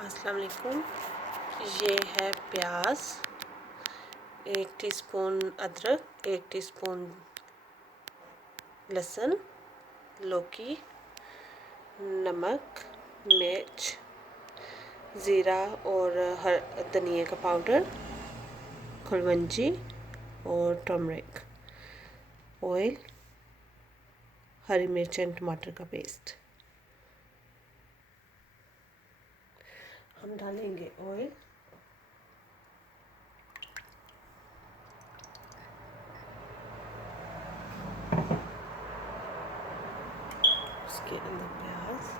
अस्सलाम वालेकुम। ये है प्याज, 1 टीस्पून अदरक, 1 टीस्पून लहसुन, लौकी, नमक, मिर्च, ज़ीरा और धनिया का पाउडर, कुलवंजी और टर्मरिक, ऑयल, हरी मिर्च एंड टमाटर का पेस्ट। हम डालेंगे ऑयल, उसके अंदर प्याज,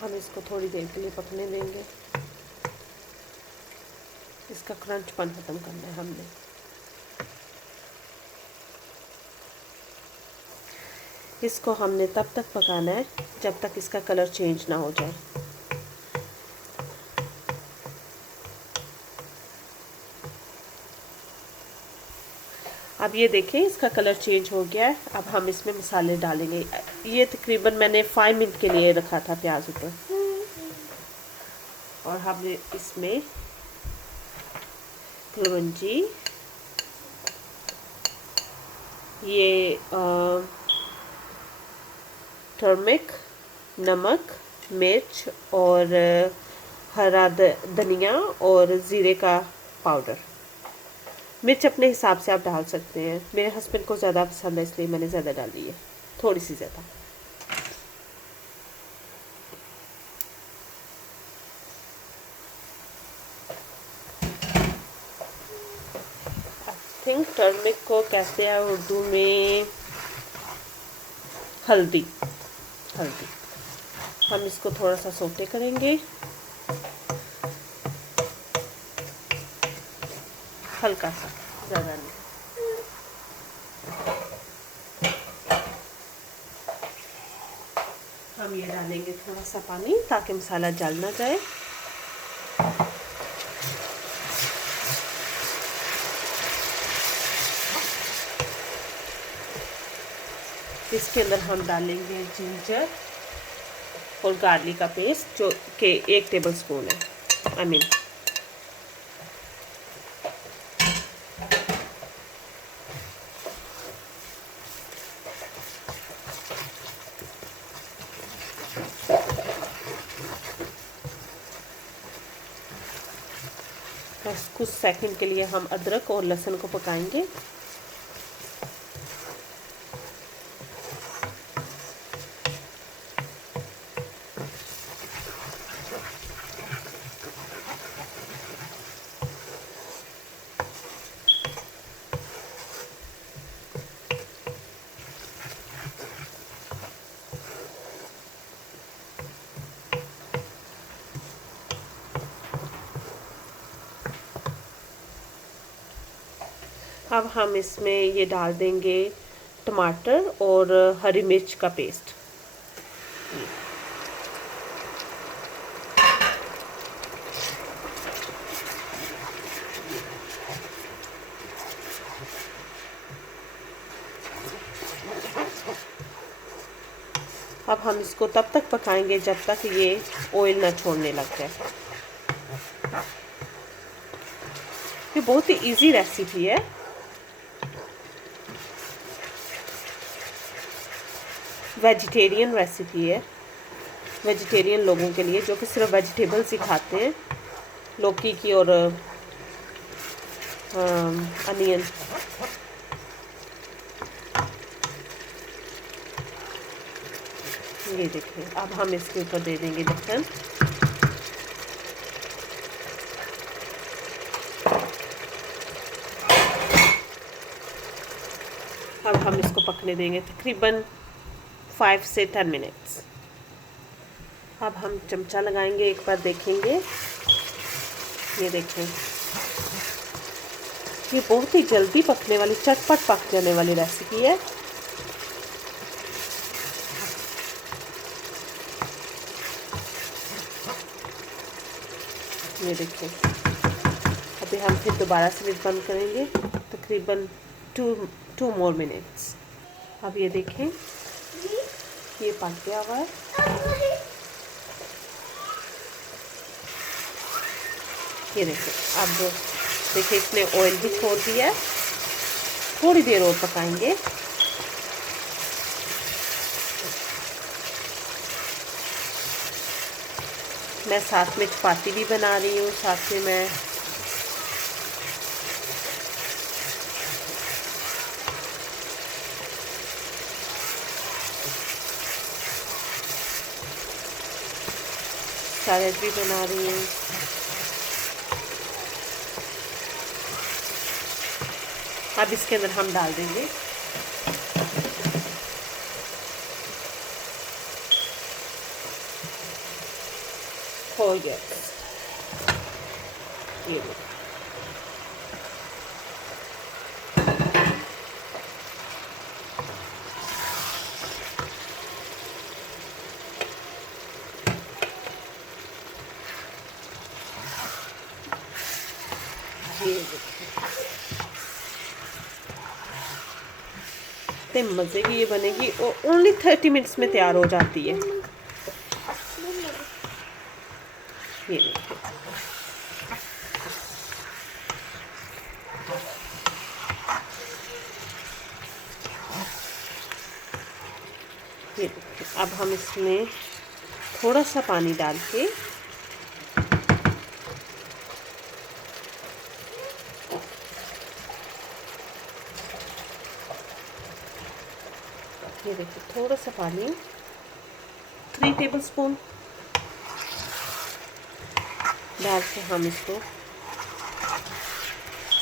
हम इसको थोड़ी देर के लिए पकने देंगे। इसका क्रंचपन ख़त्म करना है हमने। इसको हमने तब तक पकाना है जब तक इसका कलर चेंज ना हो जाए। अब ये देखें इसका कलर चेंज हो गया है। अब हम इसमें मसाले डालेंगे। ये तकरीबन मैंने 5 मिनट के लिए रखा था प्याज ऊपर। और हमने इसमें कुलवंजी, ये टर्मरिक, नमक, मिर्च और हरा धनिया और ज़ीरे का पाउडर। मिर्च अपने हिसाब से आप डाल सकते हैं। मेरे हस्बैंड को ज़्यादा पसंद है इसलिए मैंने ज़्यादा डाली है, थोड़ी सी ज़्यादा। आई थिंक टर्मरिक को कहते हैं उर्दू में हल्दी। हम इसको थोड़ा सा सोटे करेंगे, हल्का सा, ज़्यादा नहीं। हम ये डालेंगे थोड़ा सा पानी ताकि मसाला जल ना जाए। इसके अंदर हम डालेंगे जिंजर और गार्लिक का पेस्ट जो कि 1 टेबल स्पून है। बस कुछ सेकंड के लिए हम अदरक और लहसुन को पकाएंगे। अब हम इसमें ये डाल देंगे टमाटर और हरी मिर्च का पेस्ट। अब हम इसको तब तक पकाएंगे जब तक ये ऑयल ना छोड़ने लग जाए। ये बहुत ही इजी रेसिपी है। वेजिटेरियन रेसिपी है, वेजिटेरियन लोगों के लिए जो कि सिर्फ वेजिटेबल्स ही खाते हैं, लौकी की और अनियन। ये देखिए, अब हम इसके ऊपर दे देंगे ढक्कन। अब हम इसको पकने देंगे तकरीबन 5 से 10 मिनट्स। अब हम चमचा लगाएंगे, एक बार देखेंगे। ये देखें, ये बहुत ही जल्दी पकने वाली, चटपट पक जाने वाली रेसिपी है। ये देखें, अभी हम फिर दोबारा से लिड बंद करेंगे तकरीबन 2 मोर मिनट्स। अब ये देखें, ये पक गया हुआ है। ये देखें, अब देखिए इसने ऑयल भी छोड़ दिया है। थोड़ी देर और पकाएंगे। मैं साथ में चपाती भी बना रही हूँ, साथ में मैं सैलेड भी बना रही हूँ। अब इसके अंदर हम डाल देंगे होल गैस। ये इतने मज़े की ये बनेगी और ओनली 30 मिनट्स में तैयार हो जाती है। ये देखिए, अब हम इसमें थोड़ा सा पानी डाल के ये देखिए, थोड़ा सा पानी 3 टेबलस्पून डाल के हम इसको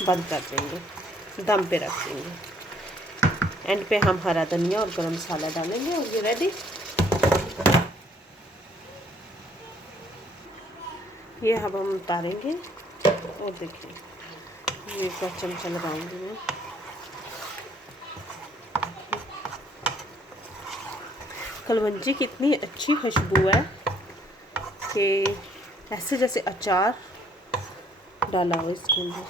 बंद कर देंगे, दम पे रख देंगे। एंड पे हम हरा धनिया और गरम मसाला डालेंगे और ये रेडी। ये अब हम उतारेंगे और देखिए, ये एक बार चमचा लगाऊंगी मैं। कलवंजी की इतनी अच्छी खुशबू है कि ऐसे जैसे अचार डाला हो इसके अंदर।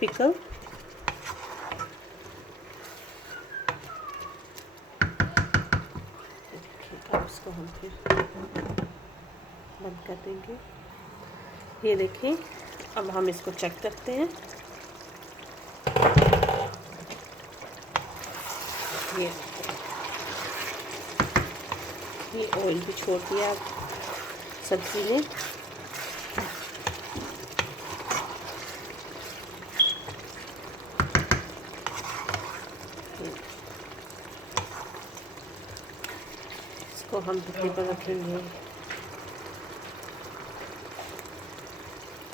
पिकल, अब इसको हम फिर बंद कर देंगे। ये देखें, अब हम इसको चेक करते हैं। ये ऑयल भी छोड़ दिया सब्जी ने। इसको हम तकली पर रखेंगे।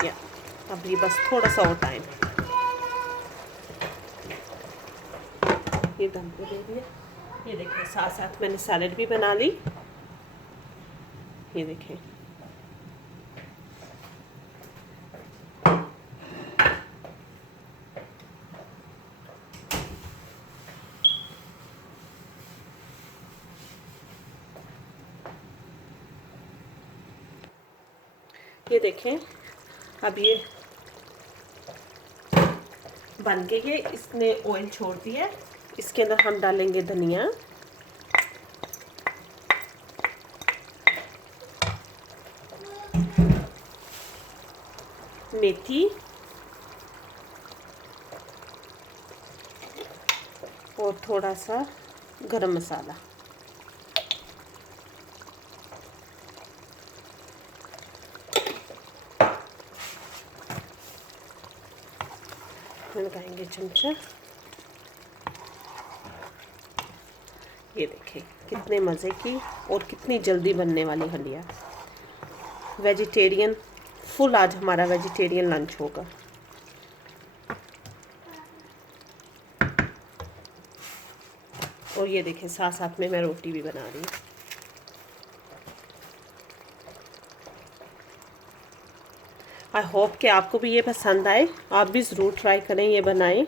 या अब ये बस थोड़ा सा और टाइम, ये दम पे दे दिया। ये देखें, साथ साथ मैंने सैलेड भी बना ली। ये देखें, ये देखें, अब ये बन गई है। इसने ऑयल छोड़ दिया है। इसके अंदर हम डालेंगे धनिया, मेथी और थोड़ा सा गरम मसाला। लगाएंगे चमचा। ये देखें, कितने मज़े की और कितनी जल्दी बनने वाली हंडिया। वेजिटेरियन, फुल आज हमारा वेजिटेरियन लंच होगा। और ये देखें साथ साथ में मैं रोटी भी बना रही हूँ। आई होप कि आपको भी ये पसंद आए, आप भी ज़रूर ट्राई करें, ये बनाएं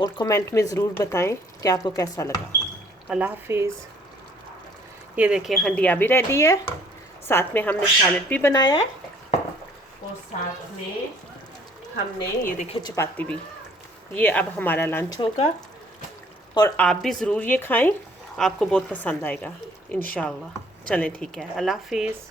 और कमेंट में ज़रूर बताएं कि आपको कैसा लगा। अल्लाह हाफिज़। ये देखिए हंडिया भी रेडी है, साथ में हमने सैलेड भी बनाया है और साथ में हमने ये देखिए चपाती भी। ये अब हमारा लंच होगा और आप भी ज़रूर ये खाएं, आपको बहुत पसंद आएगा इंशाल्लाह। चलें ठीक है, अल्लाह हाफिज़।